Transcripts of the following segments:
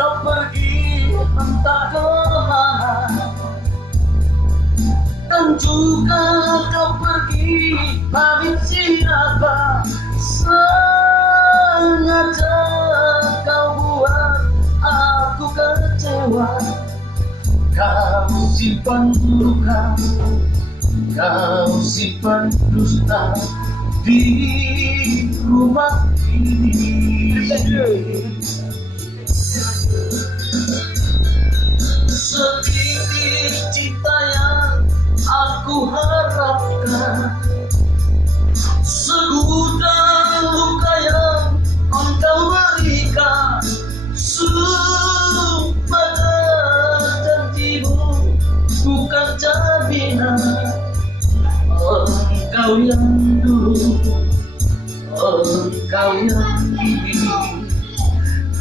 kau pergi entah kemana, dan juga kau pergi pamit siapa. Sengaja kau buat aku kecewa. Kau simpan luka, kau simpan dusta di rumah ini. Sedikit cinta yang aku harapkan, segudang luka yang engkau berikan. Sumpah dan janjimu bukan jaminan. Engkau yang dulu, engkau yang kini,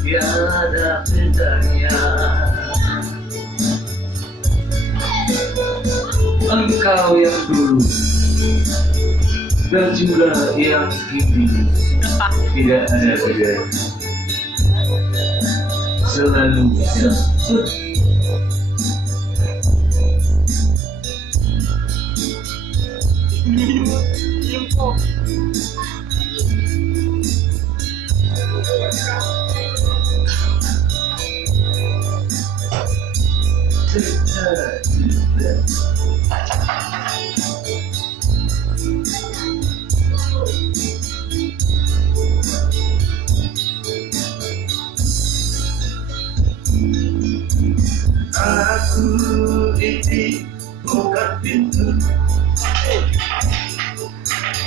tiada bedanya. Engkau yang dulu dan juga yang kini, tidak ada bedanya. Selalu aku ini bukan pintu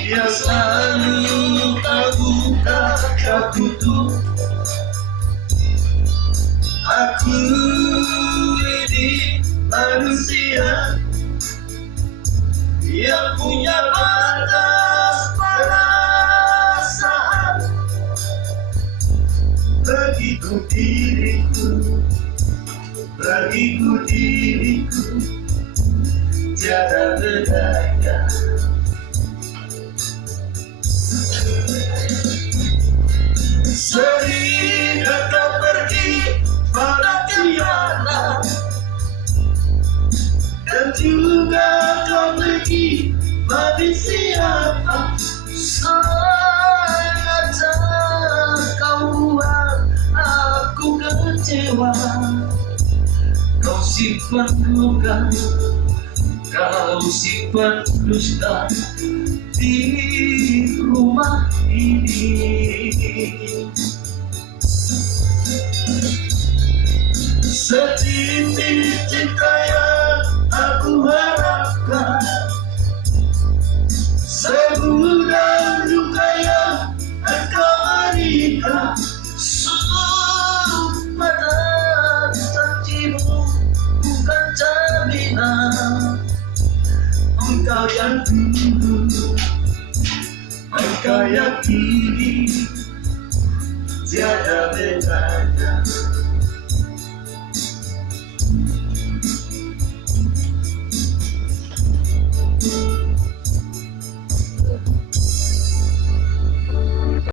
yang selalu kau buka kau tutup. Aku ini manusia yang punya batas perasaan. Bagiku diriku, bagiku diriku, tiada bedanya. Sering kau pergi pada tiada, dan juga kau pergi pada siapa. Sengaja kau buat aku kecewa. Kau simpan luka, kau simpan dusta di rumah ini. Setitik cinta yang aku harapkan, segudang luka yang engkau berikan. Sumpah dan janjimu bukan jaminan. Engkau yang dulu, engkau yang kini, tiada bedanya.